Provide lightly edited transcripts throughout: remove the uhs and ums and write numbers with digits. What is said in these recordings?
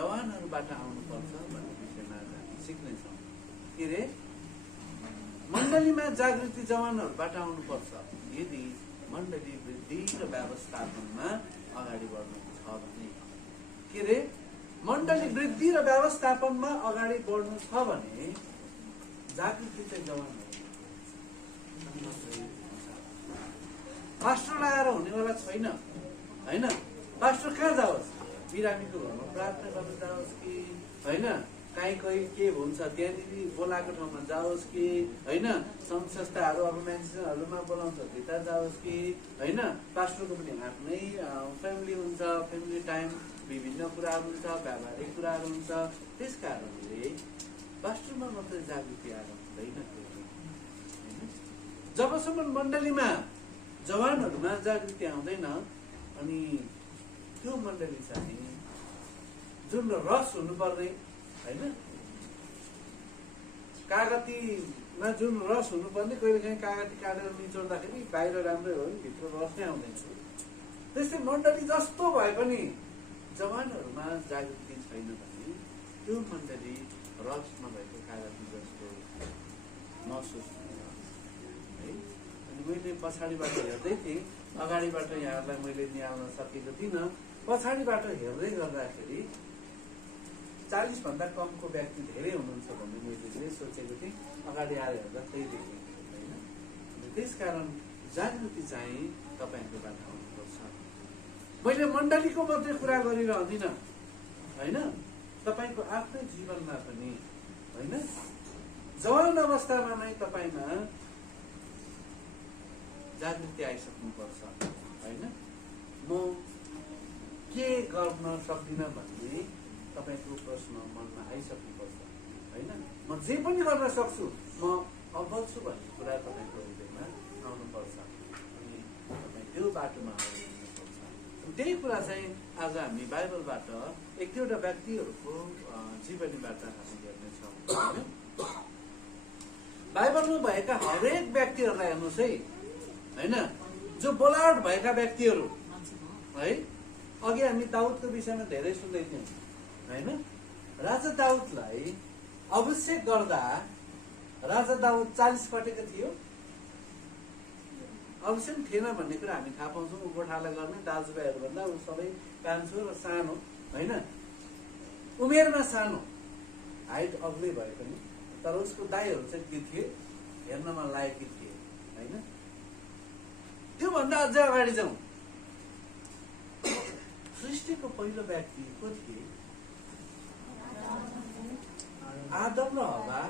जवानहरूबाट आउनुपर्छ भन्ने विषयमा हामी सिक्नेछौँ। के रे? मण्डलीमा जागृति जवानहरूबाट आउनुपर्छ यदि मण्डली वृद्धि र व्यवस्थापनमा अगाडि बढ्नु छ भने। के रे? मण्डली वृद्धि र व्यवस्थापनमा अगाडि बढ्नु छ भने जागृति चाहिँ जवानहरू। पास्टर आएर हुनेवाला छैन होइन। पास्टर कहाँ जाओस्? बिरामीको घरमा प्रार्थना गर्न जाओस् कि होइन, कहीँ के हुन्छ त्यहाँनिर बोलाएको ठाउँमा जाओस् कि होइन, सङ्घ संस्थाहरू अर्गनाइजेसनहरूमा बोलाउँछ त्यता जाओस् कि होइन। पास्टरको पनि आफ्नै फ्यामिली हुन्छ, फ्यामिली टाइम विभिन्न कुराहरू हुन्छ, व्यावहारिक कुराहरू हुन्छ। त्यस कारणले पास्टरमा मात्रै जागृति आएर हुँदैन। जबसम्म मण्डलीमा जवानहरूमा जागृति आउँदैन अनि त्यो मण्डली चाहिँ जुन रस हुनुपर्ने होइन, कागतीमा जुन रस हुनुपर्ने कहिलेकाहीँ कागती काटेर निचोड्दाखेरि बाहिर राम्रै हो, भित्र रस नै आउँदैन। त्यस्तै मण्डली जस्तो भए पनि जवानहरूमा जागृति छैन भने त्यो मण्डली रस नभएको कागती जस्तो महसुस हुन्छ है। अनि मैले पछाडिबाट हेर्दै थिएँ, अगाडिबाट यहाँहरूलाई मैले निहाल्न सकेको थिइनँ। पछाडिबाट हेर्दै गर्दाखेरि 40 भन्दा कमको व्यक्ति धेरै हुनुहुन्छ भन्ने मैले चाहिँ सोचेको थिएँ। अगाडि आएर हेर्दा त्यही देखेँ होइन। त्यस कारण जागृति चाहिँ तपाईँहरूबाट आउनुपर्छ। मैले मण्डलीको मात्रै कुरा गरिरहँदिनँ होइन, तपाईँको आफ्नै जीवनमा पनि होइन, जवान अवस्थामा नै तपाईँमा जागृति आइसक्नुपर्छ होइन। म के गर्न सक्दिनँ भन्ने तपाईँको प्रश्न मनमा आइसक्नुपर्छ होइन। म जे पनि गर्न सक्छु, म अब्बल छु भन्ने कुरा तपाईँको हृदयमा आउनुपर्छ अनि तपाईँ त्यो बाटोमा आउनुपर्छ। त्यही कुरा चाहिँ आज हामी बाइबलबाट एक दुईवटा व्यक्तिहरूको जीवनीबाट हामी हेर्नेछौँ होइन। बाइबलमा भएका हरेक व्यक्तिहरूलाई हेर्नुहोस् है होइन, जो बोलावट भएका व्यक्तिहरू है। अघि हामी दाउदको विषयमा धेरै सुन्दै थियौँ होइन। राजा दाउदलाई अभिषेक गर्दा राजा दाउद 40 कटेको थियो? अभिषेक थिएन भन्ने कुरा हामी थाहा पाउँछौँ। गोठाला गर्ने दाजुभाइहरूभन्दा ऊ सबै कान्छो र सानो होइन, उमेरमा सानो, हाइट अग्लै भए पनि। तर उसको दाइहरू चाहिँ के थिए? हेर्नमा लायकी थिए होइन। त्योभन्दा अझै अगाडि जाउँ, सृष्टिको पहिलो व्यक्ति को थिए? आदम र हवा।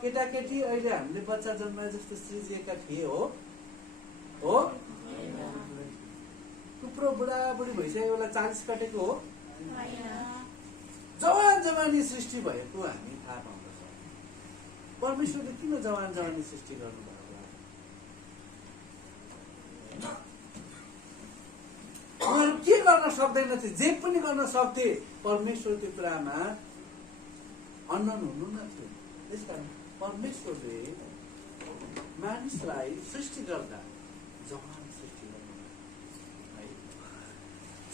केटाकेटी अहिले हामीले बच्चा जन्माए जस्तो सृजिएका थिए हो? थुप्रो बुढाबुढी भइसक्यो बेला 40 कटेको हो? जवान जवानी सृष्टि भएको हामी थाहा पाउँदछौँ। परमेश्वरले किन जवान जवानी सृष्टि गर्नुभयो? उनीहरू के गर्न सक्दैनथे? जे पनि गर्न सक्थे, परमेश्वर त्यो कुरामा अनन हुनु न थियो। त्यसकारण परमेश्वरले मानिसलाई सृष्टि गर्दा जवान सृष्टि गर्नु है।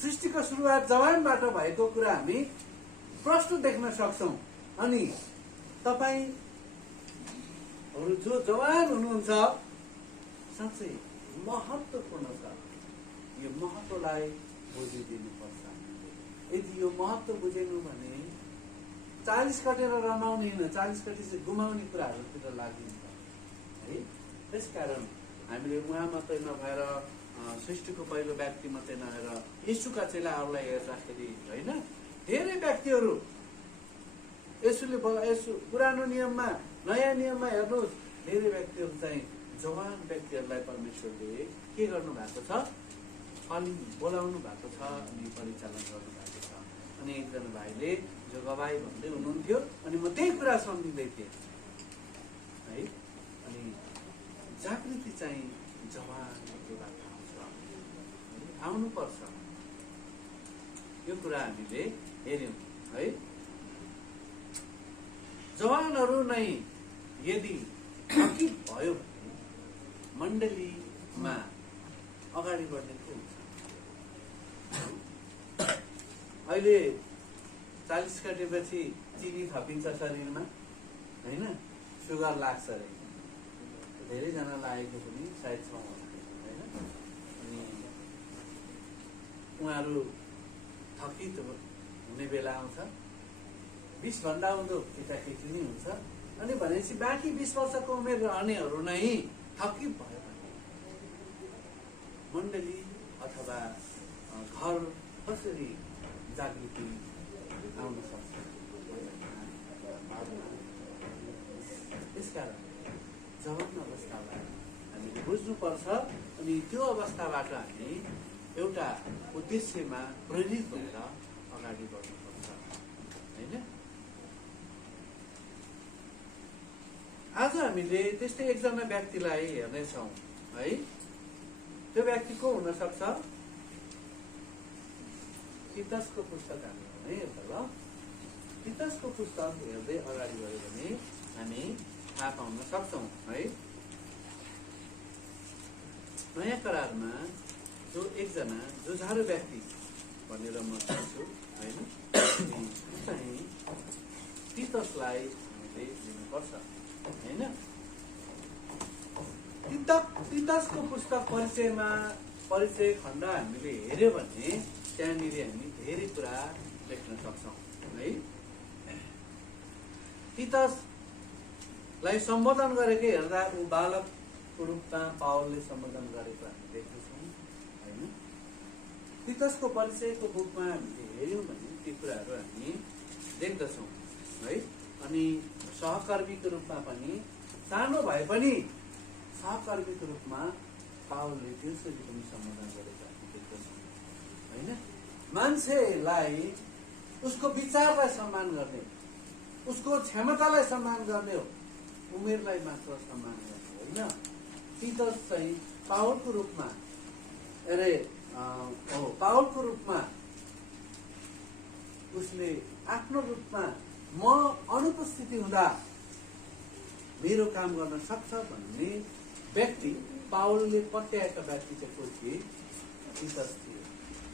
सृष्टिको सुरुवात जवानबाट भएको कुरा हामी प्रश्न देख्न सक्छौँ। अनि तपाईहरू जो जवान हुनुहुन्छ साँच्चै महत्त्वपूर्ण छ। यो महत्त्वलाई बुझिदिनुपर्छ। यदि यो महत्त्व बुझेन भने 40 कटेर रमाउने होइन, 40 कटेपछि गुमाउने कुराहरूतिर लागिन्छ है। त्यसकारण हामीले उहाँ मात्रै नभएर सृष्टिको पहिलो व्यक्ति मात्रै नभएर यीशुका चेलाहरूलाई हेर्दाखेरि होइन, धेरै व्यक्तिहरू यसुले पुरानो नियममा नयाँ नियममा हेर्नुहोस्, धेरै व्यक्तिहरू चाहिँ जवान व्यक्तिहरूलाई परमेश्वरले के गर्नु भएको छ? बोलाउनु भएको छ अनि परिचालन गर्नु भएको छ। अनि एकजना भाइले जो गवाई भन्दै हुनुहुन्थ्यो अनि म त्यही कुरा सम्झिँदै थिएँ है। अनि जागृति चाहिँ जवानहरूबाट आउँछ, आउनुपर्छ। यो कुरा हामीले हेर्यौँ है। जवानहरू नै यदि थकित भयो भने मण्डलीमा अगाडि बढ्ने को हुन्छ? अहिले 40 काटेपछि चिनी थपिन्छ शरीरमा हैन, सुगर लाग्छ अरे। धेरैजना लागेको पनि सायद छ हैन। अनि उहाँहरू थकित हुने बेला आउँछ, 20 भन्दा आउँदो केटाकेटी नै हुन्छ। अनि भनेपछि बाँकी 20 वर्षको उमेर रहनेहरू नै थकित भयो भने मण्डली अथवा घर कसरी जागृति आउन सक्छ? त्यसकारण जवान अवस्थालाई हामीले बुझ्नुपर्छ। अनि त्यो अवस्थाबाट हामी एउटा उद्देश्यमा प्रेरित भएर अगाडि बढ्नुपर्छ हैन। आज हामीले त्यस्तै एकजना व्यक्तिलाई हेर्नेछौँ है। त्यो व्यक्ति को हुन सक्छ? तीतसको पुस्तक हामी हेर्दा ल, तीतसको पुस्तक हेर्दै अगाडि बढ्यो भने हामी थाहा पाउन सक्छौँ है। नयाँ करारमा जो एकजना जुझारु व्यक्ति भनेर म भन्छु हैन, चाहिँ तीतसलाई हामीले लिनुपर्छ हैन। तीतसको पुस्तक परिचय खण्ड हामीले हेर्यो भने त्यहाँनिर हामी धेरै कुरा लेख्न सक्छौँ है। तीतसलाई सम्बोधन गरेकै हेर्दा ऊ बालकको रूपमा पावलले सम्बोधन गरेको हामी देख्दछौँ हैन। तीतसको परिचयको बुकमा हामीले हेर्यौँ भने ती कुराहरू हामी देख्दछौँ है। अनि सहकर्मीको रूपमा पनि, सानो भए पनि सहकर्मीको रूपमा पावलले त्यसरी पनि सम्बोधन गरेको हामी देख्दछौँ हैन। मान्छेलाई उसको विचारलाई सम्मान गर्ने, उसको क्षमतालाई सम्मान गर्ने हो, उमेरलाई मात्र सम्मान गर्ने होइन। तीतस चाहिँ पावलको रूपमा पावलको रूपमा उसले आफ्नो रूपमा म अनुपस्थिति हुँदा मेरो काम गर्न सक्छ भन्ने व्यक्ति पावलले पत्याएका व्यक्ति चाहिँ को थिए? तीतस थियो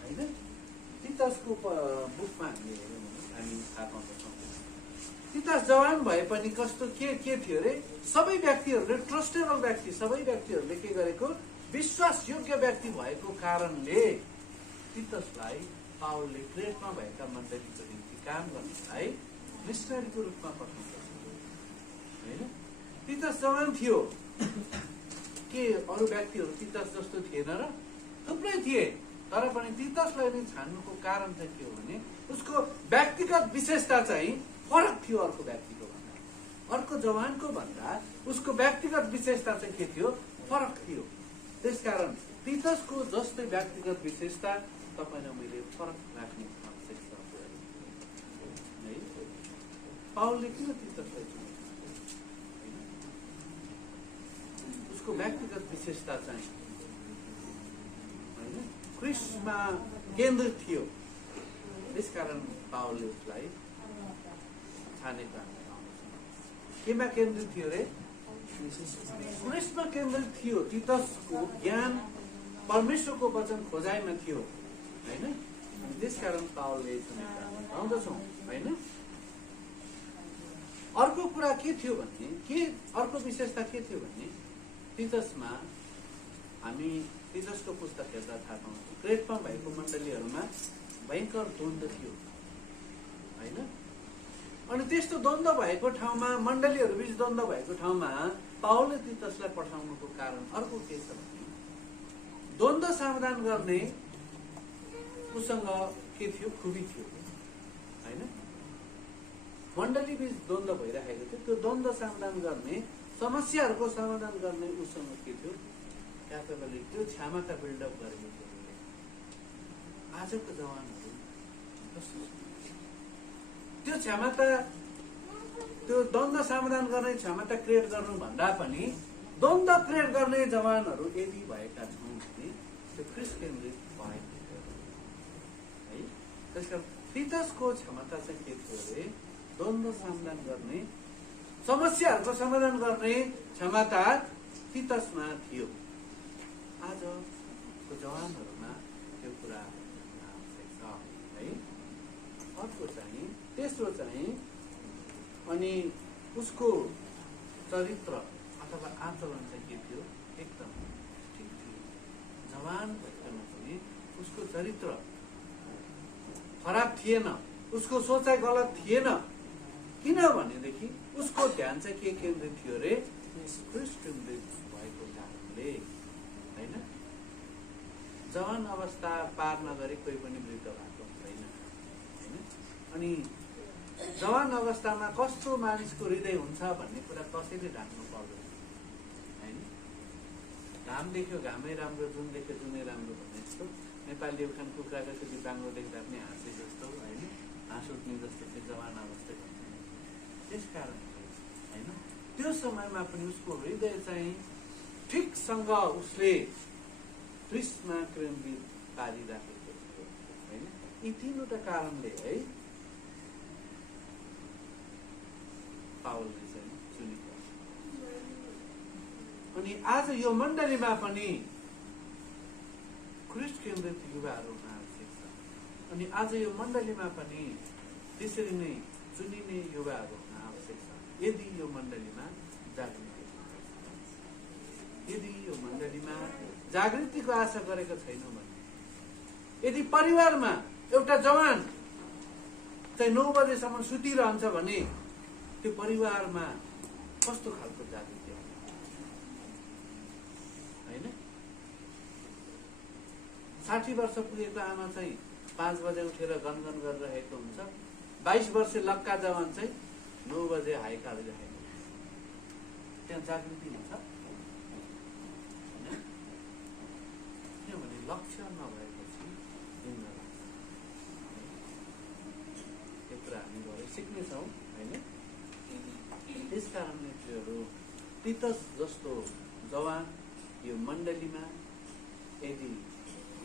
हैन। तीतसको बुकमा हामीले हेर्यौँ भने हामी थाहा पाउँदछौँ। तीतस जवान भए पनि कस्तो के थियो रे? सबै व्यक्तिहरूले ट्रस्टेबल व्यक्ति, सबै व्यक्तिहरूले के गरेको? विश्वासयोग्य व्यक्ति भएको कारणले तीतसलाई पावलले क्रेटमा भएका मण्डलीको निम्ति काम गर्नलाई मिशनरीको रूपमा पठाउँछ हैन। तीतस जवान थियो, के अरू व्यक्तिहरू तीतस जस्तो थिएन र? थुप्रै थिए, तर पनि तीतसलाई नै छान्नुको कारण चाहिँ के हो भने उसको व्यक्तिगत विशेषता चाहिँ फरक थियो अर्को व्यक्तिको भन्दा, अर्को जवानको भन्दा उसको व्यक्तिगत विशेषता चाहिँ के थियो? फरक थियो। त्यसकारण तीतसको जस्तै व्यक्तिगत विशेषता तपाईँ र मैले फरक राख्ने आवश्यकता छ है। पावलले किन तीतसलाई चुने? उसको व्यक्तिगत विशेषता चाहिँ हैन ख्रिस्टमा केन्द्रित थियो। त्यसकारण पावलले उसलाई छानेको हामी पाउँछौँ। केमा केन्द्रित थियो रे? ख्रिस्टमा केन्द्रित थियो। तीतसको ज्ञान परमेश्वरको वचन खोजाइमा थियो हैन। त्यसकारण पावलले पाउँदछौँ हैन। अर्को कुरा के थियो भने, अर्को विशेषता के थियो भने तीतसमा हामी तीतसको पुस्तक हेर्दा थाहा पाउँछौँ क्रेटमा भएको मण्डलीहरूमा भयङ्कर द्वन्द्व थियो हैन। अनि त्यस्तो द्वन्द्व भएको ठाउँमा, मण्डलीहरू बीच द्वन्द्व भएको ठाउँमा पावलले तीतसलाई पठाउनुको कारण अर्को के छ भने द्वन्द्व समाधान गर्ने उसँग के थियो? खुबी थियो हैन। मण्डली बीच द्वन्द्व भइरहेको थियो, त्यो द्वन्द्व समाधान गर्ने, समस्याहरूको समाधान गर्ने उसँग के थियो? क्यापेबिलिटी, त्यो क्षमता बिल्डअप गरेको थियो। आजको जवानहरू त्यो क्षमता, त्यो द्वन्द्व समाधान गर्ने क्षमता क्रिएट गर्नु भन्दा पनि द्वन्द्व क्रिएट गर्ने जवानहरू यदि भएका छौँ भने त्यो ख्रिस्ट केन्द्रित भएको थियो है। त्यसकारण तीतसको क्षमता चाहिँ के थियो अरे? द्वन्द्व समाधान गर्ने, समस्याहरूको समाधान गर्ने क्षमता तीतसमा थियो। आजको जवानहरूमा त्यो कुरा आवश्यक छ है। अर्को चाहिँ तेस्रो चाहिँ अनि उसको चरित्र अथवा आचरण चाहिँ के थियो, एकदम ठिक थियो। जवान भइकन पनि उसको चरित्र खराब थिएन, उसको सोचाइ गलत थिएन। किनभनेदेखि उसको ध्यान चाहिँ के केन्द्रित थियो रे, ख्रीष्ट केन्द्रित भएको कारणले, हैन? जवान अवस्था पार नगरी कोही पनि वृद्ध भएको छैन, हैन? अनि जवान अवस्थामा कस्तो मानिसको हृदय हुन्छ भन्ने कुरा कसैले ढाक्नु पर्दैन, हैन? घाम देख्यो घामै राम्रो, जुन देख्यो जुनै राम्रो भन्ने जस्तो नेपाली उखान कुखुराको सुधी बाङ्गो देख्दा पनि हाँसे जस्तो, हैन? हाँस उठ्ने जस्तो त्यो जवान अवस्था भन्छ। त्यसकारण हैन, त्यो समयमा पनि उसको हृदय चाहिँ ठिकसँग उसले ख्रीष्टमा केन्द्रित पारिराखेको थियो, हैन? यी तीनवटा कारणले है पावलले चाहिँ चुनेको। अनि आज यो मण्डलीमा पनि ख्रीष्ट केन्द्रित युवाहरू हुन आवश्यक छ। अनि आज यो मण्डलीमा पनि त्यसरी नै चुनिने युवाहरू हुन आवश्यक छ। यदि यो मण्डलीमा जागृति, यदि यो मण्डलीमा जागृतिको आशा गरेको छैनौँ भने, यदि परिवारमा एउटा जवान चाहिँ 9 बजेसम्म सुतिरहन्छ भने त्यो परिवारमा कस्तो खालको जागृति आउँछ, हैन? 60 वर्ष पुगेको आमा चाहिँ 5 बजे उठेर गनगन गरिरहेको हुन्छ, 22 वर्ष लक्का जवान चाहिँ 9 बजे हाइका हालिरहेको हुन्छ। त्यहाँ जागृति हुन्छ, किनभने लक्ष्य नभएपछि हिँड्न लाग्छ। त्यो कुरा हामी सिक्नेछौँ, होइन? त्यस कारणले प्रियहरू, तीतस जस्तो जवान यो मण्डलीमा यदि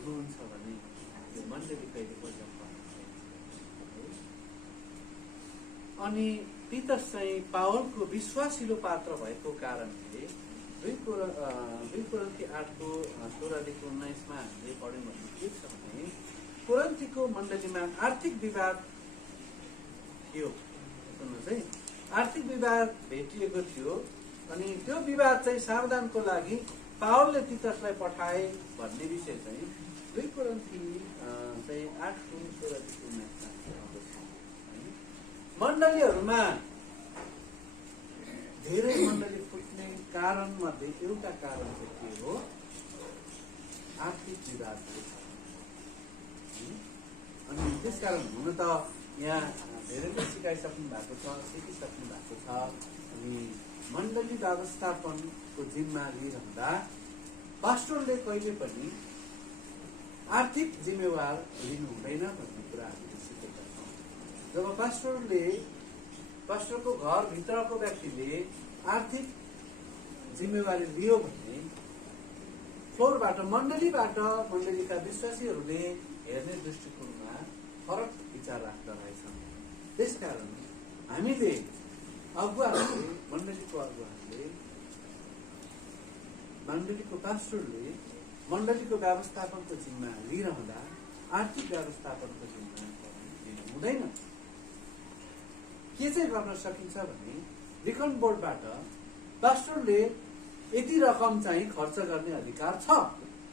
हुनुहुन्छ भने यो मण्डली कहिले पर्छ। अनि तीतस चाहिँ पावलको विश्वासिलो पात्र भएको कारणले 2 कोरिन्थी 8को 16-19 हामीले पढ्यौँ भने के छ भने, कोरिन्थीको मण्डलीमा आर्थिक विवाद थियो। सुन्नुहोस् है, आर्थिक विवाद भेटिएको थियो। अनि त्यो विवाद चाहिँ समाधानको लागि पावलले तीतसलाई पठाए भन्ने विषय चाहिँ 2 कोरिन्थी चाहिँ 8को 16-19 मण्डलीहरूमा धेरै मण्डली फुट्ने कारण मध्ये एउटा कारण चाहिँ के हो, आर्थिक विवाद। अनि त्यसकारण हुन त यहाँ धेरैले सिकाइसक्नु भएको छ, सिकिसक्नु भएको छ। अनि मण्डली व्यवस्थापनको जिम्मा लिइरहँदा पास्टरले कहिले पनि आर्थिक जिम्मेवार लिनु हुँदैन भन्ने कुरा हामीले सिकेका छौँ। जब पास्टरको घरभित्रको व्यक्तिले आर्थिक जिम्मेवारी लियो भने फ्लोरबाट, मण्डलीका विश्वासीहरूले हेर्ने दृष्टिकोणमा फरक विचार राख्दा रहेछन्। त्यसकारण हामीले अगुवाहरूले, मण्डलीको पास्टरले मण्डलीको व्यवस्थापनको जिम्मा लिइरहँदा आर्थिक व्यवस्थापनको जिम्मा लिनु हुँदैन। के चाहिँ गर्न सकिन्छ भने, रिकन बोर्डबाट पास्टरले यति रकम चाहिँ खर्च गर्ने अधिकार छ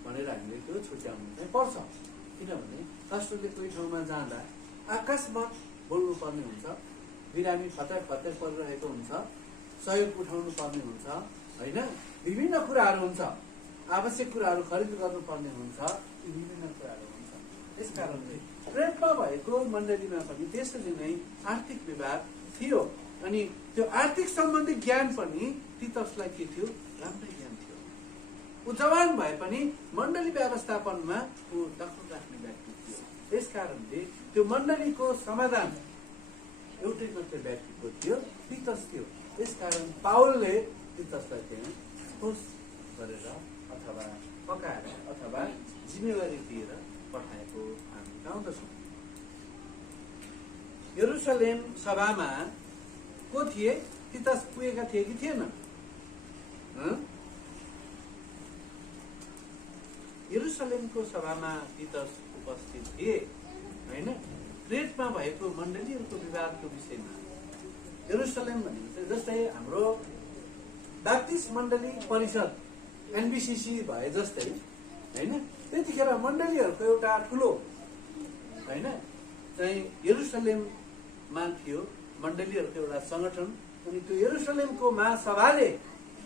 भनेर हामीले त्यो छुट्याउनु चाहिँ पर्छ। किनभने पास्टरले कोही ठाउँमा जाँदा अकस्मात बोल्नु पर्ने हुन्छ, बिरामी फतक परिरहेको हुन्छ, सहयोग उठाउनु पर्ने हुन्छ, होइन? विभिन्न कुराहरू हुन्छ, आवश्यक कुराहरू खरिद गर्नुपर्ने हुन्छ, विभिन्न कुराहरू हुन्छ। त्यस कारणले प्रेममा भएको मण्डलीमा पनि त्यसरी नै आर्थिक विवाद थियो। अनि त्यो आर्थिक सम्बन्धी ज्ञान पनि तीतसलाई के थियो, राम्रै ज्ञान थियो। ऊ जवान भए पनि मण्डली व्यवस्थापनमा ऊ दखल राख्ने व्यक्ति थियो। त्यस कारणले त्यो मण्डलीको समाधान एउटै मात्रै व्यक्तिको थियो, तीतस थियो। त्यसकारण पावलले तीतसलाई त्यहाँ ठोस गरेर अथवा पकाएर अथवा जिम्मेवारी दिएर पठाएको हामी पाउँदछौँ। यरुशलेम सभामा को थिए? तीतस पुगेका थिए कि थिएन? यरुशलेमको सभामा तीतस उपस्थित थिए, होइन? क्रेटमा भएको मण्डलीहरूको विवादको विषयमा यरुशलेम भनेको जस्तै हाम्रो बाप्टिस्ट मण्डली परिषद एनबीसीसी भए जस्तै हैन, त्यतिखेर मण्डलीहरूको एउटा ठुलो हैन चाहिँ यरुशलेममा थियो, मण्डलीहरूको एउटा संगठन। अनि त्यो यरुशलेमको महासभाले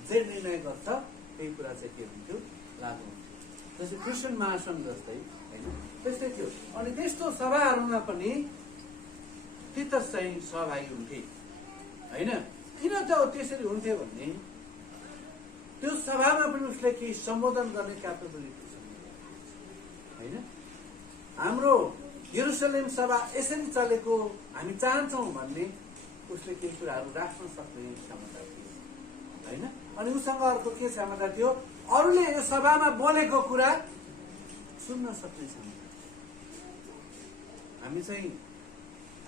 जे निर्णय गर्छ त्यही कुरा चाहिँ के हुन्थ्यो, लागू हुन्थ्यो। जस्तै क्रिस्चियन महासंघ जस्तै हैन, त्यस्तै थियो। अनि त्यस्तो सभाहरूमा पनि तीतस चाहिँ सहभागी हुन्थे हैन। किन त त्यसरी हुन्थ्यो भने त्यो सभामा पनि उसले केही सम्बोधन गर्ने क्यापेबिलिटी छ हैन। हाम्रो यरुशलेम सभा यसरी चलेको हामी चाहन्छौँ भन्ने उसले केही कुराहरू राख्न सक्ने क्षमता थियो हैन। अनि उसँग अर्को के क्षमता थियो, अरूले यो सभामा बोलेको कुरा सुन्न सक्ने क्षमता।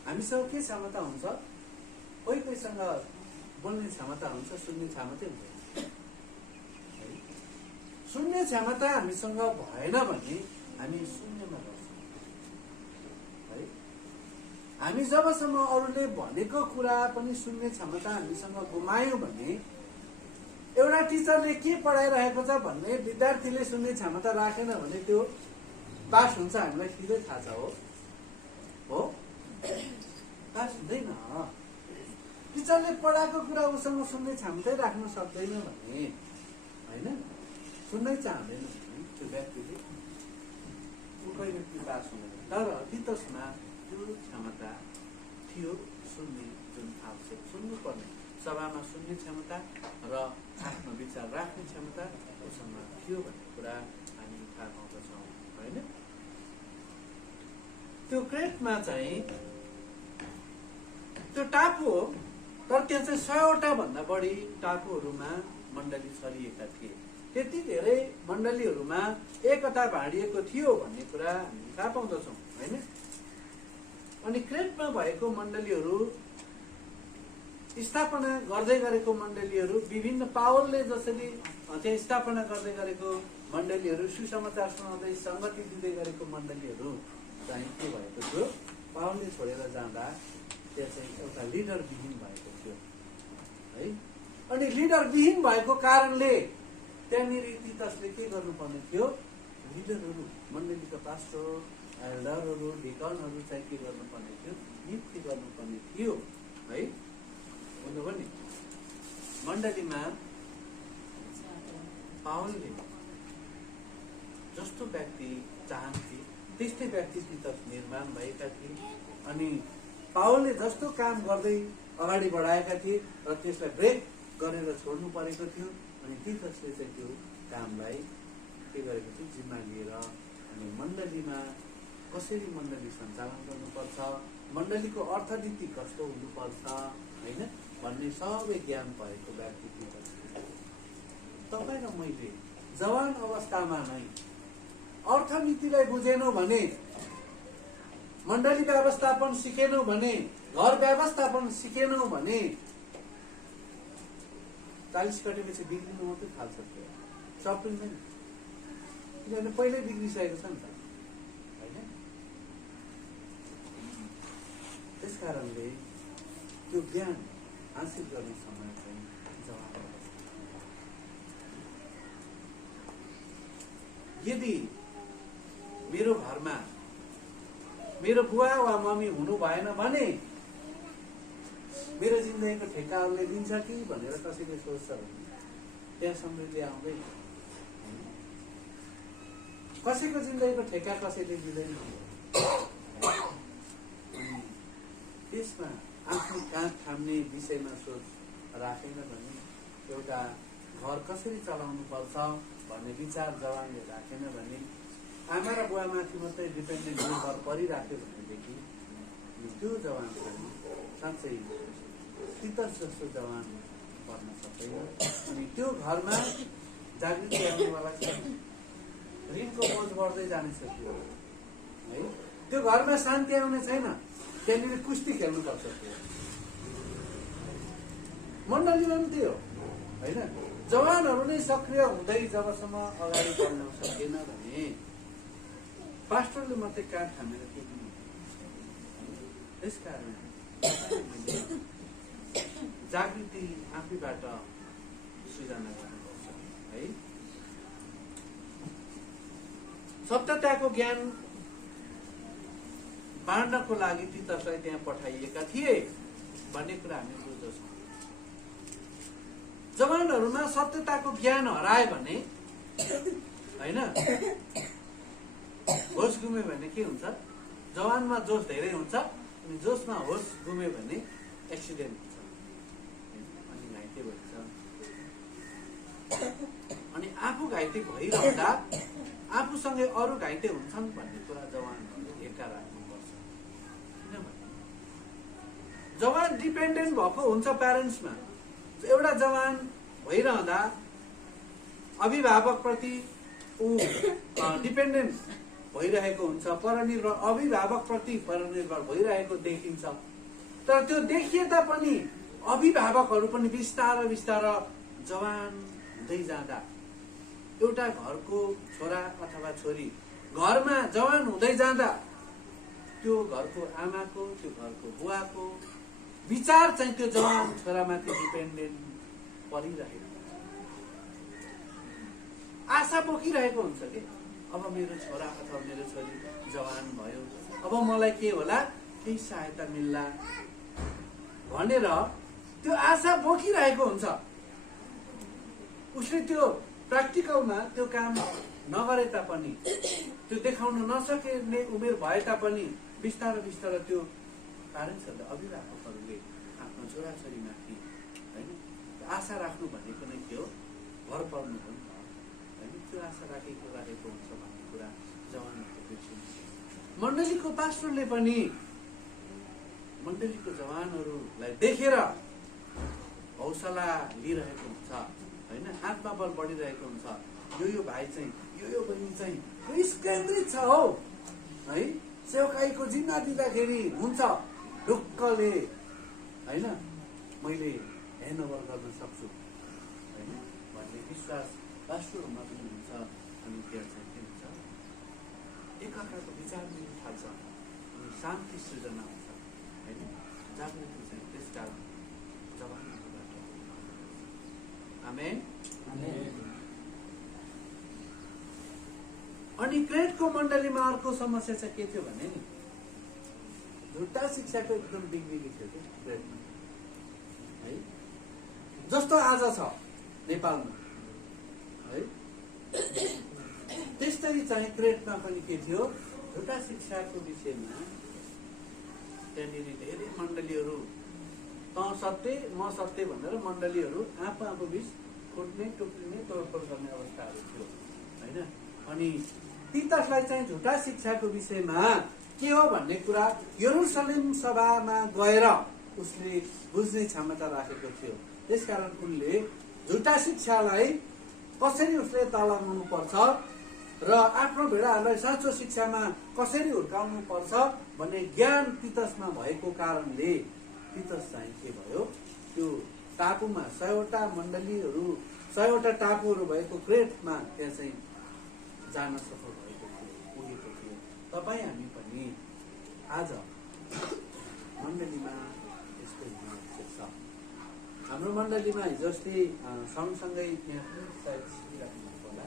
हामीसँग के क्षमता हुन्छ, कोही कोहीसँग बोल्ने क्षमता हुन्छ, सुन्ने क्षमता हुँदैन। सुन्ने क्षमता हामीसँग भएन भने हामी शून्यमा रहन्छौँ है। हामी जबसम्म अरूले भनेको कुरा पनि सुन्ने क्षमता हामीसँग गुमायौँ भने, एउटा टिचरले के पढाइरहेको छ भन्ने विद्यार्थीले सुन्ने क्षमता राखेन भने त्यो पास हुन्छ, हामीलाई सिधै थाहा छ हो पास हुँदैन। टिचरले पढाएको कुरा उसँग सुन्ने क्षमतै राख्न सक्दैन भने हैन, सुन्नै चाहँदैन भने त्यो व्यक्तिले कहिले पनि पास हुँदैन। तर तीतसमा त्यो क्षमता थियो, सुन्ने जुन आवश्यक सुन्नुपर्ने सभामा सुन्ने क्षमता र आफ्नो विचार राख्ने क्षमता उसँग थियो भन्ने कुरा हामी थाहा पाउँदछौँ होइन। त्यो क्रेटमा चाहिँ त्यो टापु हो, तर त्यहाँ चाहिँ 100वटा भन्दा बढी टापुहरूमा मण्डली छरिएका थिए। त्यति धेरै मण्डलीहरूमा एकता भाँडिएको थियो भन्ने कुरा हामी थाहा पाउँदछौँ होइन। अनि क्रेटमा भएको मण्डलीहरू, स्थापना गर्दै गरेको मण्डलीहरू, विभिन्न पावलले जसरी त्यहाँ स्थापना गर्दै गरेको मण्डलीहरू, सुसमाचार सुनाउँदै सङ्गति दिँदै गरेको मण्डलीहरू चाहिँ के भएको थियो, पावलले छोडेर जाँदा त्यहाँ चाहिँ एउटा लिडर विहीन भएको थियो है। अनि लिडर विहीन भएको कारणले त्यहाँनिर तीतसले के गर्नुपर्ने थियो, लिडरहरू, मण्डलीका पास्टर, एल्डरहरू, डिकनहरू चाहिँ के गर्नुपर्ने थियो, नियुक्ति गर्नुपर्ने थियो है। भन्नुभयो नि मण्डलीमा पावलले जस्तो व्यक्ति चाहन्थे त्यस्तै व्यक्ति तीतस निर्माण भएका थिए। अनि पावलले जस्तो काम गर्दै अगाडि बढाएका थिए र त्यसलाई ब्रेक गरेर छोड्नु परेको थियो। अनि तीतसले चाहिँ त्यो कामलाई के गरेको थियो, जिम्मा लिएर अनि मण्डलीमा कसरी मण्डली सञ्चालन गर्नुपर्छ, मण्डलीको अर्थनीति कस्तो हुनुपर्छ होइन भन्ने सबै ज्ञान भएको व्यक्ति तीतस। तपाईँ र मैले जवान अवस्थामा नै अर्थनीतिलाई बुझेनौँ भने, मण्डली व्यवस्थापन सिकेनौँ भने, घर व्यवस्थापन सिकेनौँ भने 40 कटेपछि बिग्रिनु मात्रै थाल्छ, सपिँदैन। किनभने पहिल्यै बिग्रिसकेको छ नि त होइन। त्यस कारणले त्यो ज्ञान हासिल गर्ने समय चाहिँ जवान अवस्था। यदि मेरो घरमा मेरो बुवा वा मम्मी हुनु भएन भने मेरो जिन्दगीको ठेक्का अरूले दिन्छ कि भनेर कसैले सोच्छ भने त्यहाँ समृद्धि आउँदैन। कसैको जिन्दगीको ठेक्का कसैले दिँदैन। त्यसमा आफ्नो काँध थाम्ने विषयमा सोच राखेन भने, एउटा घर कसरी चलाउनु पर्छ भन्ने विचार जवानले राखेन भने, आमा र बुवामाथि मात्रै डिपेन्डेन्ट निर्भर परिराख्यो भनेदेखि त्यो जवान चाहिँ साँच्चै तीतस जस्तो जवान बन्न सक्दैन। अनि त्यो घरमा जागृति आउनेवाला छैन, ऋणको बोझ बढ्दै जानेछ त्यो है। त्यो घरमा शान्ति आउने छैन, त्यहाँनिर कुस्ती खेल्नुपर्छ। त्यो मण्डलीमा पनि त्यो होइन। जवानहरू नै सक्रिय हुँदै जबसम्म अगाडि बढ्न सकेन भने पास्टरले मात्रै काँध थामेर के पनि त्यसकारण जागृति आफैबाट सृजना गर्नुपर्छ है। सत्यताको ज्ञान बाँड्नको लागि तीतसलाई त्यहाँ पठाइएका थिए भन्ने कुरा हामी बुझ्दछौँ। जवानहरूमा सत्यताको ज्ञान हरायो भने होइन, होस गुम्यो भने के हुन्छ? जवानमा जोस धेरै हुन्छ अनि जोसमा होस गुम्यो भने एक्सिडेन्ट हुन्छ अनि घाइते भन्छ। अनि आफू घाइते भइरहँदा आफूसँगै अरू घाइते हुन्छन् भन्ने कुरा जवानहरूले हेक्का राख्नुपर्छ। किनभने जवान डिपेन्डेन्ट भएको हुन्छ प्यारेन्ट्समा। एउटा जवान भइरहँदा अभिभावकप्रति ऊ डिपेन्डेन्ट भइरहेको हुन्छ, परनिर्भर, अभिभावकप्रति परनिर्भर भइरहेको देखिन्छ। तर त्यो देखिए तापनि अभिभावकहरू पनि बिस्तार बिस्तार जवान हुँदै जाँदा एउटा घरको छोरा अथवा छोरी घरमा जवान हुँदै जाँदा त्यो घरको आमाको, त्यो घरको बुवाको विचार चाहिँ त्यो जवान छोरामाथि डिपेन्डेन्ट परिरहेको हुन्छ। आशा बोकिरहेको हुन्छ कि अब मेरो छोरा अथवा मेरो छोरी जवान भयो, अब मलाई के होला, केही सहायता मिल्ला भनेर त्यो आशा बोकिरहेको हुन्छ। उसले त्यो प्र्याक्टिकलमा त्यो काम नगरे तापनि, त्यो देखाउन नसक्ने उमेर भए तापनि बिस्तारो बिस्तारो त्यो प्यारेन्ट्सहरूले, अभिभावकहरूले आफ्नो छोराछोरीमाथि होइन आशा राख्नु भनेको नै के हो? भर पर्नु हो नि त होइन। त्यो आशा राखेको हुन्छ भन्ने कुरा जवानहरूको देखिन्छ। मण्डलीको पास्टरले पनि मण्डलीको जवानहरूलाई देखेर हौसला लिइरहेको हुन्छ होइन, आत्मबल बढिरहेको हुन्छ। यो भाइ चाहिँ, यो बहिनी चाहिँ केन्द्रित छ हो है, सेवकाईको जिम्मा दिँदाखेरि हुन्छ ढुक्कले होइन, मैले ह्यान्डओभर गर्न सक्छु होइन भन्ने विश्वास पास्टरहरूमा पनि हुन्छ। अनि त्यहाँ चाहिँ के हुन्छ? एकअर्काको विचार लिन थाल्छ अनि शान्ति सृजना हुन्छ होइन। जागृति चाहिँ त्यस कारण जवानहरूबाट। आमेन। अनि क्रेटको मण्डलीमा अर्को समस्या चाहिँ के थियो भने नि, झुट्टा शिक्षाको एकदम बिग्रिएको थियो कि क्रेटमा है, जस्तो आज छ नेपालमा है, त्यस्तै चाहिँ क्रेटमा पनि के थियो? झुटा शिक्षाको विषयमा त्यहाँनिर धेरै मण्डलीहरू त सत्य म सत्य भनेर मण्डलीहरू आफू बीच फुट्ने टुक्रिने तोडफोड गर्ने अवस्थाहरू थियो होइन। अनि तीतसलाई चाहिँ झुटा शिक्षाको विषयमा के हो भन्ने कुरा यरुशलेम सभामा गएर उसले बुझ्ने क्षमता राखेको थियो। त्यसकारण उनले झुटा शिक्षालाई कसरी उसले तलाउनु पर्छ र आफ्नो भेडाहरूलाई साँचो शिक्षामा कसरी हुर्काउनु पर्छ भन्ने ज्ञान तीतसमा भएको कारणले तीतस चाहिँ के भयो? त्यो टापुमा 100वटा मण्डलीहरू, 100वटा टापुहरू भएको क्रेटमा त्यहाँ चाहिँ जान सफल भएको थियो, पुगेको थियो। तपाईँ हामी पनि आज मण्डलीमा यस्तो हुन आवश्यक छ। हाम्रो मण्डलीमा हिजो अस्ति सँगसँगै यहाँ सायद सिकिराख्नुभएको होला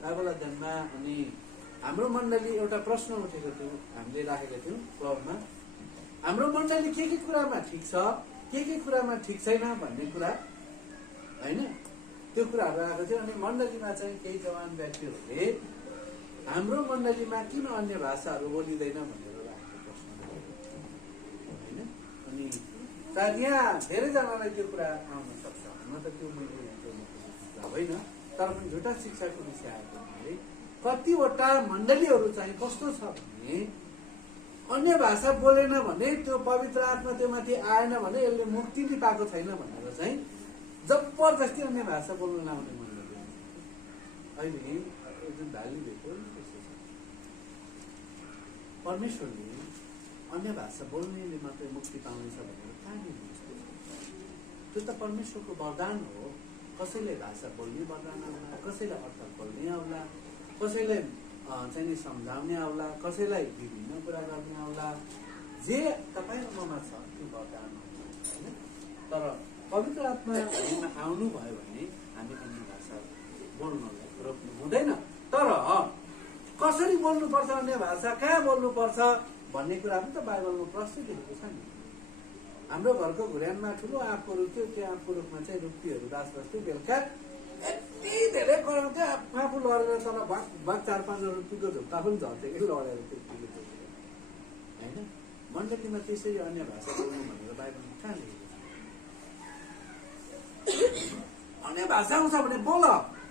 बाइबल अध्ययनमा। अनि हाम्रो मण्डली एउटा प्रश्न उठेको थियो, हामीले राखेका थियौँ क्लबमा। हाम्रो मण्डली के कुरामा ठिक छ, के कुरामा ठिक छैन भन्ने कुरा होइन, त्यो कुराहरू आएको थियो। अनि मण्डलीमा चाहिँ केही जवान व्यक्तिहरूले हाम्रो मण्डलीमा किन अन्य भाषाहरू बोलिँदैन भनेर राखेको प्रश्न होइन। अनि सायद यहाँ धेरैजनालाई त्यो कुरा आउन सक्छ, न त त्यो मैले होइन, तर पनि झुटा शिक्षाको विषय आएको हुनाले कतिवटा मण्डलीहरू चाहिँ कस्तो छ भने अन्य भाषा बोलेन भने त्यो पवित्र आत्मा त्यो माथि आएन भने यसले मुक्ति नै पाएको छैन भनेर चाहिँ जबरजस्ती अन्य भाषा बोल्न लाउने मण्डली अहिले जुन भ्याली भएको त्यस्तो छ। परमेश्वरले अन्य भाषा बोल्नेले मात्रै मुक्ति पाउनेछ भनेर कहाँनिर हुन्छ? त्यो त परमेश्वरको वरदान हो। कसैले भाषा बोल्ने वरदान आउला, कसैलाई अर्थ बोल्ने आउला, कसैलाई चाहिँ नि सम्झाउने आउला, कसैलाई विभिन्न कुरा गर्ने आउला, जे तपाईँ र ममा छ त्यो गर्दा होइन। तर पवित्र आत्मा हामीमा आउनु भयो भने हामी अन्य भाषा बोल्नलाई रोक्नु हुँदैन। तर कसरी बोल्नुपर्छ, अन्य भाषा कहाँ बोल्नुपर्छ भन्ने कुरा पनि त बाइबलमा प्रश्न लेखेको छ नि। हाम्रो घरको घुर्यानमा ठुलो आँपको रुख थियो, त्यो आँपको रुखमा चाहिँ रुप्पीहरू बास बस्थ्यो। बेलुका यति धेरै कराउँथ्यो, आफू लडेर तर बाघ 4-5 रुप्पीको झुक्का पनि झर्थ्यो कि लडेर त्यतिको होइन। मण्डलीमा त्यसरी अन्य भाषा बोल्नु भनेर बाइबलमा कहाँ लेखेको छ? अन्य भाषा आउँछ भने बोल,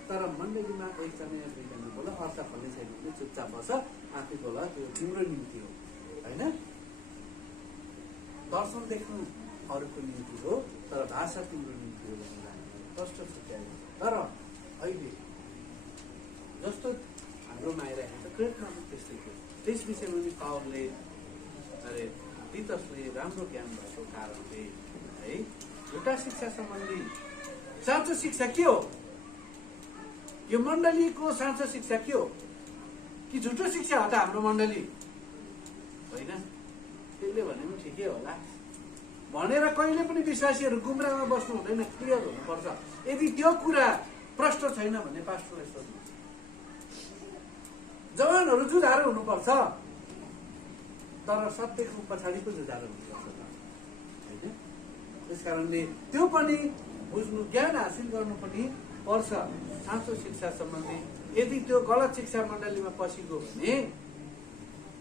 तर मण्डलीमा एकजना या दुईजना बोल, अर्थ भन्ने छैन भने चुपचाप बस, आफै बोल, त्यो तिम्रो निम्ति हो होइन। दर्शन देख्नु अरूको निम्ति हो, तर भाषा तिम्रो निम्ति हो भनेर हामीलाई कष्ट छुट्याएको छ। तर अहिले जस्तो हाम्रोमा आइरहेको छ, क्रेटमा पनि त्यस्तै थियो। त्यस विषयमा पनि पावलले तीतसले राम्रो ज्ञान भएको कारणले है झुटा शिक्षा सम्बन्धी साँचो शिक्षा के हो, यो मण्डलीको साँचो शिक्षा के हो कि झुटो शिक्षा हो त हाम्रो मण्डली होइन? त्यसले भने पनि ठिकै होला भनेर कहिले पनि विश्वासीहरू गुमराहमा बस्नु हुँदैन, क्लियर हुनुपर्छ। यदि त्यो कुरा प्रष्ट छैन भने पास्टरलाई सोध्नु। जवानहरू जुझारो हुनुपर्छ, तर सत्यको पछाडि पो जुझारो हुनुपर्छ होइन। त्यस कारणले त्यो पनि बुझ्नु, ज्ञान हासिल गर्नु पनि पर्छ साँचो शिक्षा सम्बन्धी। यदि त्यो गलत शिक्षा मण्डलीमा पसिगयो भने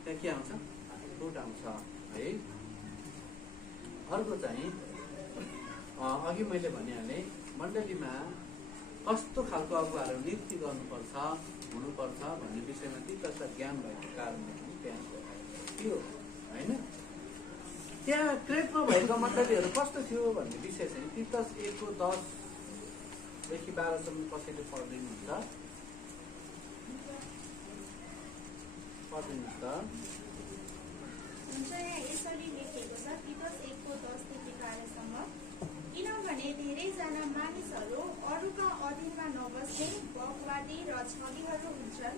त्यहाँ के आउँछ? टुट आउँछ है। अर्को चाहिँ अघि मैले भनिहालेँ, मण्डलीमा कस्तो खालको अगुवाहरू नियुक्ति गर्नुपर्छ हुनुपर्छ भन्ने विषयमा तीतसलाई ज्ञान भएको कारणले पनि त्यहाँ थियो होइन। त्यहाँ क्रेटमा भएको मण्डलीहरू कस्तो थियो भन्ने विषय चाहिँ तीतस 1:10 देखि 12सम्म कसैले पढिदिनुहुन्छ त? हुन्छ, यहाँ यसरी लेखेको छ तीतस 1:10 देखि 12सम्म। किनभने धेरैजना मानिसहरू अरूका अधीनमा नबस्ने बकवादी र छलीहरू हुन्छन्।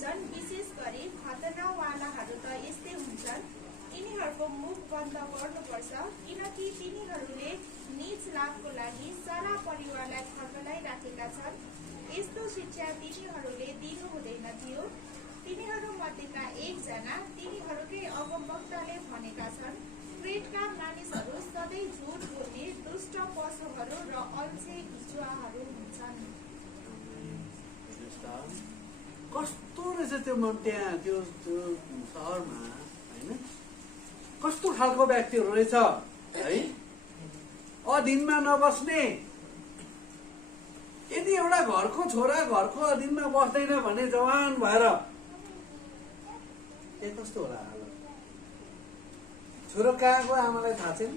झन् विशेष गरी खतनावालाहरू त यस्तै हुन्छन्। यिनीहरूको मुख बन्द गर्नुपर्छ, किनकि तिनीहरूले निज लाभको लागि सारा परिवारलाई खर्कलाइराखेका छन्। यस्तो शिक्षा तिनीहरूले दिनु हुँदैन थियो। तिनीहरू मध्येका एकजना तिनीहरूकै अगमवक्ताले भनेका छन्, क्रेटका मानिसहरू सधैँ झुट बोल्ने दुष्ट पशुहरू र अल्छे भिजुवाहरू हुन्छन्। कस्तो रहेछ त्यो त्यहाँ त्यो सहरमा होइन? कस्तो खालको व्यक्तिहरू रहेछ है? अधीनमा नबस्ने। यदि एउटा घरको छोरा घरको अधीनमा बस्दैन भने जवान भएर कस्तो होला हालत? छोरो कहाँ गयो आमालाई थाहा छैन,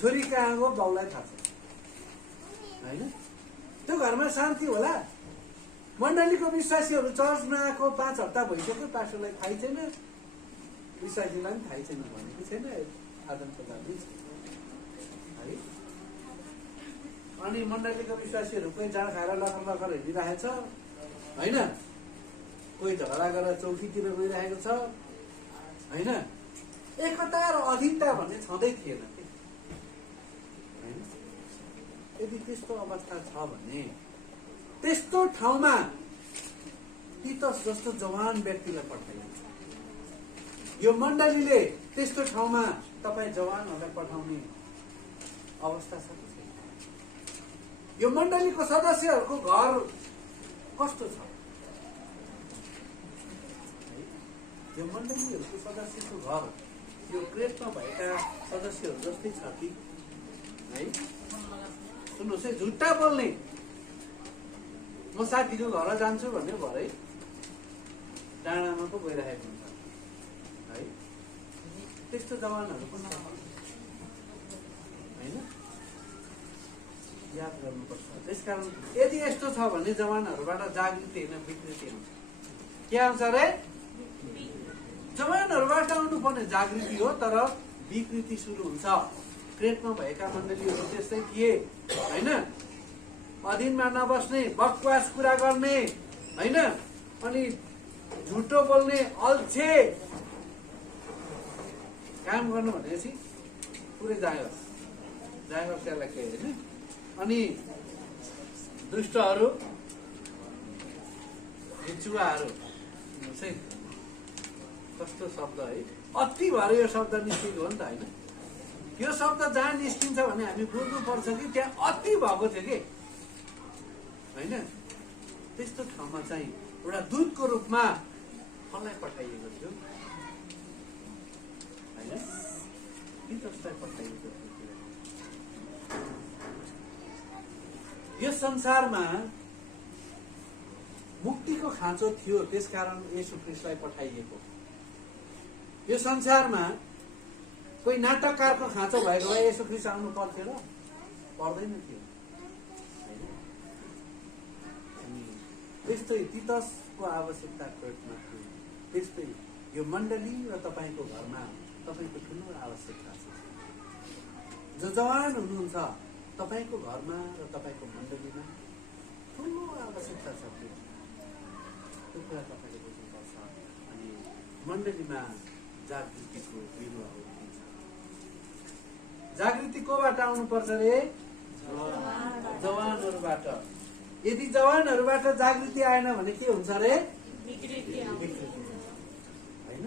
छोरी कहाँ गयो बाउलाई थाहा छैन होइन? त्यो घरमा शान्ति होला? मण्डलीको विश्वासीहरू चर्चमा आएको 5 हप्ता भइसक्यो, पास्टरलाई थाहै छैन, विश्वासीलाई पनि थाहै छैन भनेको छैन, आदान प्रदान है। अनि मण्डलीको विश्वासीहरू कोही जाँड खाएर लखर लखर हिँडिरहेको छ होइन, कोही झगडा गरेर चौकीतिर गइरहेको छ होइन। एकता र अधीनता भन्ने छँदै थिएन होइन। यदि त्यस्तो अवस्था छ भने त्यस्तो ठाउँमा तीतस जस्तो जवान व्यक्तिलाई पठाइन्छ। यो मण्डलीले त्यस्तो ठाउँमा तपाईँ जवानहरूलाई पठाउने अवस्था छ कि छैन? यो मण्डलीको सदस्यहरूको घर कस्तो छ? यो मण्डलीहरूको सदस्यको घर यो क्रेटमा भएका सदस्यहरू जस्तै छ कि है? सुन्नुहोस् है, झुट्टा बोल्ने, म साथीको घर जान्छु भन्ने भरै डाँडामा पो गइरहेको हुन्छ है। त्यस्तो जवानहरू पनि छ होइन, याद गर्नुपर्छ। त्यसकारण यदि यस्तो छ भने जवानहरूबाट जागृति होइन विकृति आउँछ। के आउँछ रे? जवानहरूबाट आउनुपर्ने जागृति हो, तर विकृति सुरु हुन्छ। क्रेटमा भएका मण्डलीहरू त्यस्तै थिए होइन। अधीनमा नबस्ने, बकवास कुरा गर्ने होइन, अनि झुटो बोल्ने अल्छे काम गर्नु भनेपछि पुरै जायोस् त्यसलाई केही होइन। अनि दुष्टहरू चुवाहरू चाहिँ कस्तो शब्द है, अति भएर यो शब्द निस्किएको हो नि त होइन। यो शब्द जहाँ निस्किन्छ भने हामी बुझ्नुपर्छ कि त्यहाँ अति भएको थियो कि होइन। त्यस्तो ठाउँमा चाहिँ एउटा दूतको रूपमा कसलाई पठाइएको थियो होइन, तीतसलाई पठाइएको थियो। यो संसारमा मुक्तिको खाँचो थियो, त्यसकारण येशू ख्रीष्टलाई पठाइएको। यो संसारमा कोही नाटककारको खाँचो भएको भए येशू ख्रीष्ट आउनु पर्थ्यो र पर्दैन थियो। त्यस्तै तीतसको आवश्यकता प्रयोगमा थियो। त्यस्तै यो मण्डली र तपाईँको घरमा तपाईँको ठुलो आवश्यकता छ। जो जवान हुनुहुन्छ तपाईँको घरमा र तपाईँको मण्डलीमा ठुलो आवश्यकता छ। त्यो कुरा तपाईँले बुझ्नुपर्छ। अनि मण्डलीमा जागृतिको बिरुवा हुन्छ। जागृति कोबाट आउनुपर्छ रे? जवानहरूबाट। यदि जवानहरूबाट जागृति आएन भने के हुन्छ रे? होइन,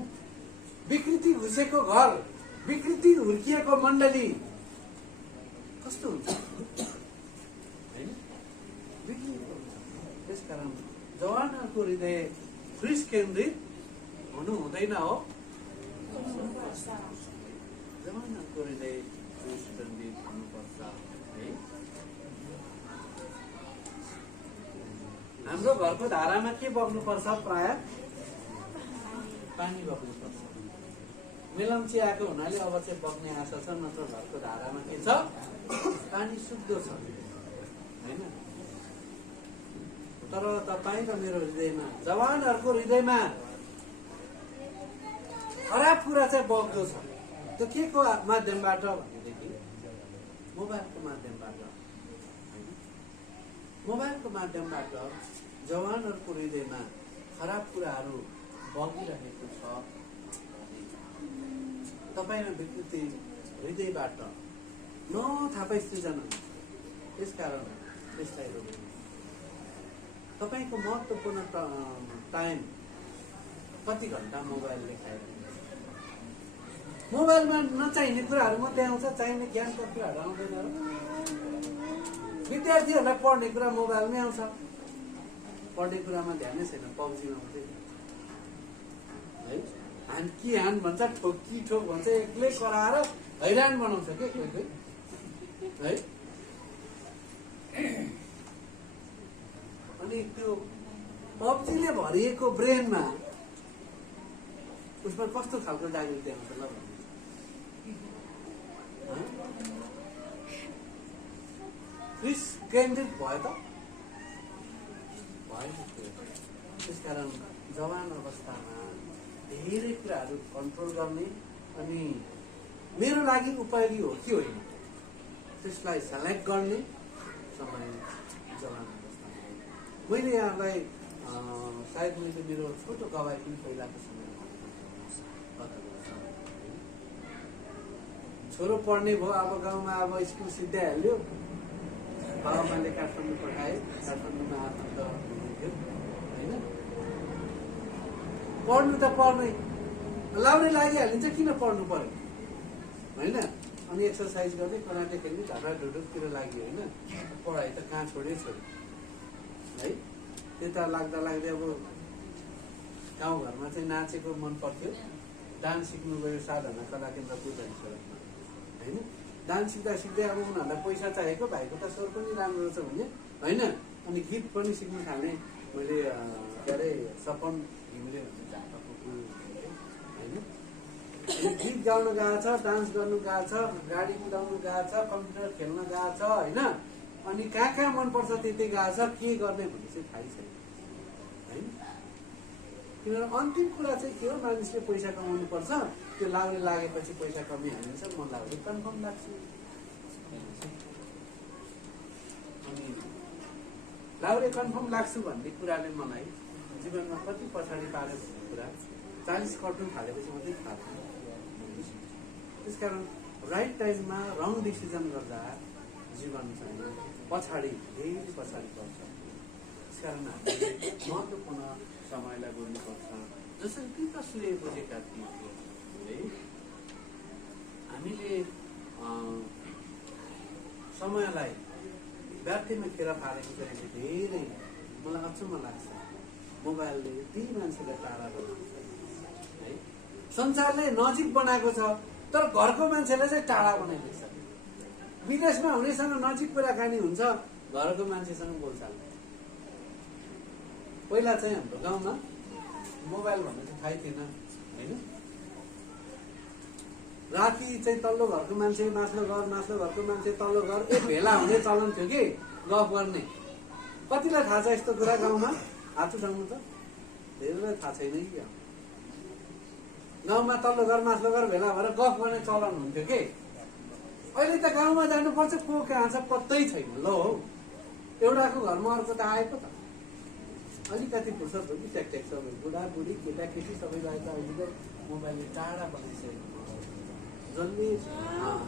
विकृति घुसेको घर, विकृति हुर्किएको मण्डली कस्तो हुन्छ होइन, बिग्रिएको हुन्छ। त्यसकारण जवानहरूको हृदय ख्रीष्ट केन्द्रित हुनु हुँदैन हो। जवानहरूको हृदय ख्रीष्ट केन्द्रित हुनुपर्छ है। हाम्रो घरको धारामा के बग्नुपर्छ? प्राय पानी बग्नुपर्छ। मेलम्ची आएको हुनाले अब चाहिँ बग्ने आशा छ, नत्र घरको धारामा के छ? पानी शुद्ध छ होइन। तर तपाईँ र मेरो हृदयमा, जवानहरूको हृदयमा खराब कुरा चाहिँ बग्दो छ। त्यो के को माध्यमबाट भनेदेखि मोबाइलको माध्यमबाट। मोबाइलको माध्यमबाट जवानहरूको हृदयमा खराब कुराहरू बगिरहेको छ। तपाईँमा विकृति हृदयबाट नथापै सृजना हुन्छ। त्यसकारण त्यसलाई रोक्नु। तपाईँको महत्त्वपूर्ण टाइम कति घन्टा मोबाइल देखाएर? मोबाइलमा नचाहिने कुराहरू मात्रै आउँछ, चाहिने ज्ञानका कुराहरू आउँदैन। विद्यार्थीहरूलाई पढ्ने कुरा मोबाइलमै आउँछ, पढ्ने कुरामा ध्यानै छैन, पब्जीमा मात्रै है। हान कि हान भन्छ, ठोक कि ठोक भन्छ, एक्लै कराएर हैरान बनाउँछ के कोही कोही है। अनि त्यो पब्जीले भरिएको ब्रेनमा उसमा कस्तो खालको जागृति आउँछ ल? ख्रीष्ट केन्द्रित भयो त भएन। त्यसकारण जवान अवस्थामा धेरै कुराहरू कन्ट्रोल गर्ने अनि मेरो लागि उपयोगी हो कि होइन त्यसलाई सेलेक्ट गर्ने समय जवान अवस्थामा। मैले यहाँलाई सायद मैले मेरो छोटो गवाई पनि पहिलाको समयमा छोरो पढ्ने भयो, अब गाउँमा अब स्कुल सिद्ध्याइहाल्यो, बाबामाले काठमाडौँ पठाए, काठमाडौँमा आफन्त हुनुहुन्थ्यो होइन। पढ्नु त पढ्नै लाउने लागिहालिन्छ, किन पढ्नु पर्यो होइन। अनि एक्सर्साइज गर्ने, कराटे खेल्ने, ढाडा ढुडुकतिर लाग्यो होइन। पढाइ त कहाँ छोड्यो है। त्यता लाग्दा लाग्दै अब गाउँघरमा चाहिँ नाचेको मन पर्थ्यो। डान्स सिक्नु गयो साधना कला केन्द्र बुद्धेश्वरमा होइन। डान्स सिक्दा सिक्दै अब उनीहरूलाई पैसा चाहिएको, भाइको त स्वर पनि राम्रो छ भने होइन। अनि गीत पनि सिक्नु थालेँ मैले। के अरे सपन घिमिरे होइन। गीत गाउनु गएको छ, डान्स गर्नु गएको छ, गाडी कुदाउनु गएको छ, कम्प्युटर खेल्न गएको छ होइन। अनि कहाँ कहाँ मनपर्छ त्यतै गएको छ। के गर्ने भन्ने चाहिँ थाहै छैन होइन। किनभने अन्तिम कुरा चाहिँ के हो, मानिसले पैसा कमाउनु पर्छ। त्यो लाउने लागेपछि पैसा कमिहालिन्छ, मन लाग्यो कन्फर्म लाग्छ। अनि लाउरे कन्फर्म लाग्छु भन्ने कुराले मलाई जीवनमा कति कति पछाडि पार्यो भन्ने कुरा 40 कट्नु थालेपछि मात्रै थाहा पायो। त्यसकारण राइट टाइममा रङ डिसिजन गर्दा जीवन चाहिँ पछाडि धेरै पछाडि पर्छ। त्यसकारण हामीले महत्त्वपूर्ण समयलाई बोल्नुपर्छ। जसरी तीतसले बुझेका थिए है, हामीले समयलाई व्यर्थमा खेर पारेको चाहिँ धेरै मलाई अचम्म लाग्छ। मोबाइलले यति मान्छेलाई टाढा बनाउँछ है, संसारले नजिक बनाएको छ तर घरको मान्छेलाई चाहिँ टाढा बनाइदिन्छ। विदेशमा हुनेसँग नजिक कुराकानी हुन्छ, घरको मान्छेसँग बोलचाल। पहिला चाहिँ हाम्रो गाउँमा मोबाइल भन्ने चाहिँ थाहै थिएन होइन। राति चाहिँ तल्लो घरको मान्छे माथिल्लो घरको मान्छे तल्लो घर एक भेला हुने चलन थियो कि गफ गर्ने। कतिलाई थाहा छ यस्तो कुरा गाउँमा? हात उठाउनु त। धेरैलाई थाहा छैन कि गाउँमा तल्लो घर माथिल्लो घर भेला भएर गफ गर्ने चलन हुन्थ्यो कि। अहिले त गाउँमा जानुपर्छ, को कहाँ छ पत्तै छैन। ल हौ, एउटाको घरमा अर्को त आएको त। अलिकति फुर्सद हो कि ट्याक सबै बुढाबुढी केटाकेटी सबैलाई त अहिले मोबाइलले टाढा बनाइसकेको। जसले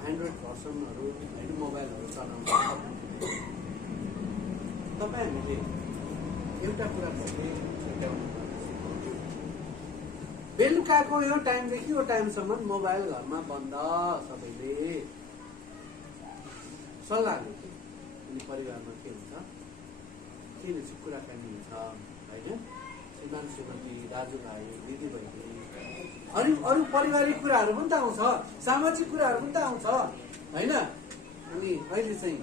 एन्ड्रोइड भर्सनहरू होइन मोबाइलहरू चलाउनु तपाईँ हामीले एउटा कुरा चाहिँ छुट्याउनु पर्छ। बेलुकाको यो टाइमदेखि यो टाइमसम्म मोबाइल घरमा बन्द। सबैले सल्लाह लियो कि अनि परिवारमा के हुन्छ, के कुराकानी हुन्छ होइन। श्रीमान श्रीमती, दाजुभाइ, दिदीबहिनी, अरू पारिवारिक कुराहरू पनि त आउँछ, सामाजिक कुराहरू पनि त आउँछ होइन। अनि अहिले चाहिँ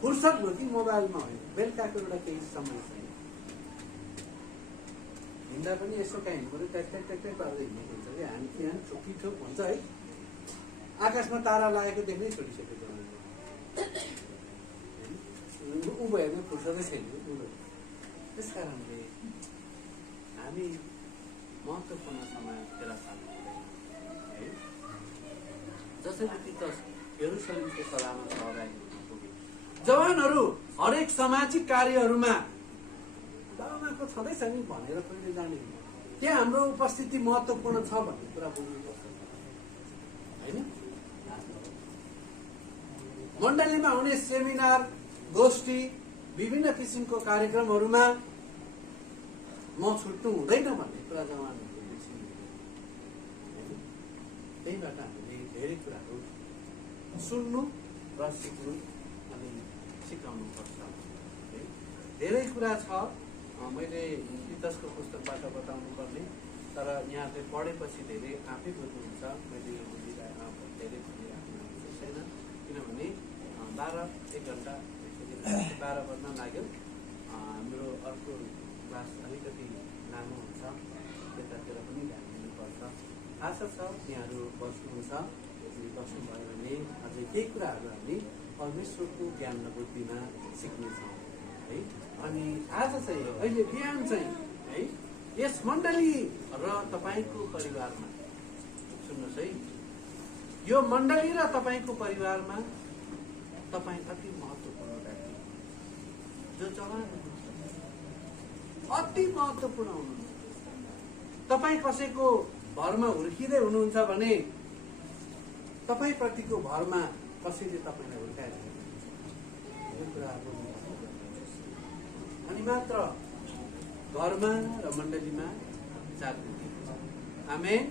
फुर्सद भयो कि मोबाइलमा होइन, बेलुकाको एउटा केही समय चाहिँ हिँड्दा पनि यसो कहाँ हिँड्नु पऱ्यो, ट्याक्ट्याक पार्दै हिँडेको हुन्छ कि हामी यहाँ ठोक हुन्छ है। आकाशमा तारा लागेको देख्नै छोडिसकेको ऊ भयो भने फुर्सदै छैन। त्यस कारणले हामी महत्त्वपूर्ण समय फेर चाल्नु है। जसरी तीतस यरुशलेमको सभामा सहभागी हुन पुगे। जवानहरू हरेक सामाजिक कार्यहरूमा बाबामाको छँदैछ नि भनेर पहिले जाने, त्यहाँ हाम्रो उपस्थिति महत्त्वपूर्ण छ भन्ने कुरा बुझ्नुपर्छ होइन। मण्डलीमा हुने सेमिनार, गोष्ठी, विभिन्न किसिमको कार्यक्रमहरूमा म छुट्नु हुँदैन भन्ने कुरा जवानहरूले बिर्सिनु। त्यहीबाट हामीले धेरै कुराहरू सुन्नु र सिक्नु अनि सिकाउनु पर्छ है। धेरै कुरा छ मैले तीतसको पुस्तकबाट बताउनु पर्ने, तर यहाँले पढेपछि धेरै आफै बुझ्नुहुन्छ। मैले यो बुझिरहेको धेरै भनिराख्नु छैन, किनभने 12-1 घन्टा 12 बज्न लाग्यो। हाम्रो अर्को क्लास अलिकति लामो हुन्छ, त्यतातिर पनि ध्यान दिनुपर्छ। आशा छ यहाँहरू बस्नुहुन्छ, बस्नुभयो भने अझै केही कुराहरू हामी परमेश्वरको ज्ञान र बुद्धिमा सिक्नेछौँ है। अनि आज चाहिँ अहिले बिहान चाहिँ है यस मण्डली र तपाईँको परिवारमा सुन्नुहोस् है, यो मण्डली र तपाईँको परिवारमा तपाईँ अति महत्त्वपूर्ण व्यक्ति, जो जवान अति महत्त्वपूर्ण हुनुहुन्छ। तपाईँ कसैको भरमा हुर्किँदै हुनुहुन्छ भने तपाईँप्रतिको भरमा कसैले तपाईँलाई हुर्काएर यो कुरा अनि मात्र घरमा र मण्डलीमा जागृति। आमेन।